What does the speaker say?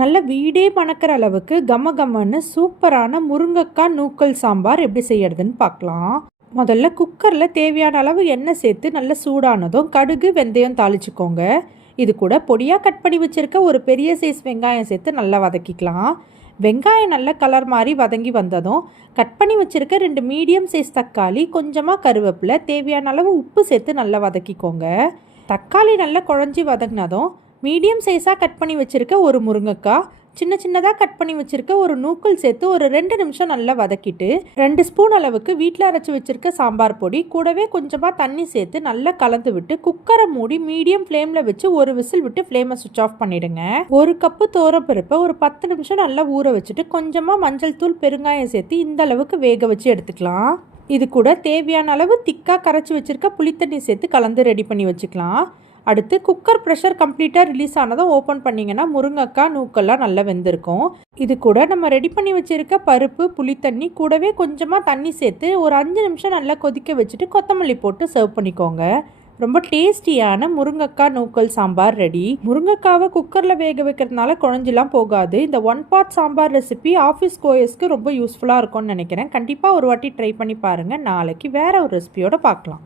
நல்ல வீடே மணக்கிற அளவுக்கு கம கமன்னு சூப்பரான முருங்கைக்காய் நூக்கல் சாம்பார் எப்படி செய்யறதுன்னு பார்க்கலாம். முதல்ல குக்கரில் தேவையான அளவு எண்ணெய் சேர்த்து நல்லா சூடானதும் கடுகு வெந்தயம் தாளிச்சுக்கோங்க. இது கூட பொடியாக கட் பண்ணி வச்சுருக்க ஒரு பெரிய சைஸ் வெங்காயம் சேர்த்து நல்லா வதக்கிக்கலாம். வெங்காயம் நல்ல கலர் மாதிரி வதங்கி வந்ததும் கட் பண்ணி வச்சுருக்க 2 மீடியம் சைஸ் தக்காளி, கொஞ்சமாக கருவேப்பிலை, தேவையான அளவு உப்பு சேர்த்து நல்லா வதக்கிக்கோங்க. தக்காளி நல்லா குழஞ்சி வதங்கினதும் மீடியம் சைஸாக கட் பண்ணி வச்சுருக்க ஒரு முருங்கைக்காய், சின்ன சின்னதாக கட் பண்ணி வச்சுருக்க ஒரு நூக்கல் சேர்த்து ஒரு 2 நிமிஷம் நல்லா வதக்கிட்டு 2 ஸ்பூன் அளவுக்கு வீட்டில் அரைச்சி வச்சுருக்க சாம்பார் பொடி கூடவே கொஞ்சமாக தண்ணி சேர்த்து நல்லா கலந்து விட்டு குக்கரை மூடி மீடியம் ஃப்ளேமில் வச்சு ஒரு விசில் விட்டு ஃப்ளேமை சுவிட்ச் ஆஃப் பண்ணிவிடுங்க. ஒரு கப்பு துவரப்பருப்பை ஒரு 10 நிமிஷம் நல்லா ஊற வச்சுட்டு கொஞ்சமாக மஞ்சள் தூள், பெருங்காயம் சேர்த்து இந்த அளவுக்கு வேக வச்சு எடுத்துக்கலாம். இது கூட தேவையான அளவு திக்காக கரைச்சி வச்சுருக்க புளித்தண்ணி சேர்த்து கலந்து ரெடி பண்ணி வச்சுக்கலாம். அடுத்து குக்கர் ப்ரெஷர் கம்ப்ளீட்டாக ரிலீஸ் ஆனதும் ஓப்பன் பண்ணிங்கன்னா முருங்கைக்காய் நூக்கெல்லாம் நல்லா வெந்திருக்கும். இது கூட நம்ம ரெடி பண்ணி வச்சுருக்க பருப்பு, புளித்தண்ணி கூடவே கொஞ்சமாக தண்ணி சேர்த்து ஒரு 5 நிமிஷம் நல்லா கொதிக்க வச்சுட்டு கொத்தமல்லி போட்டு சர்வ் பண்ணிக்கோங்க. ரொம்ப டேஸ்டியான முருங்கைக்காய் நூக்கல் சாம்பார் ரெடி. முருங்கைக்காவை குக்கரில் வேக வைக்கிறதுனால குழஞ்சிலாம் போகாது. இந்த 1 பார்ட் சாம்பார் ரெசிபி ஆஃபீஸ் கோயஸ்க்கு ரொம்ப யூஸ்ஃபுல்லாக இருக்கும்னு நினைக்கிறேன். கண்டிப்பாக ஒரு வாட்டி ட்ரை பண்ணி பாருங்கள். நாளைக்கு வேறு ஒரு ரெசிபியோடு பார்க்கலாம்.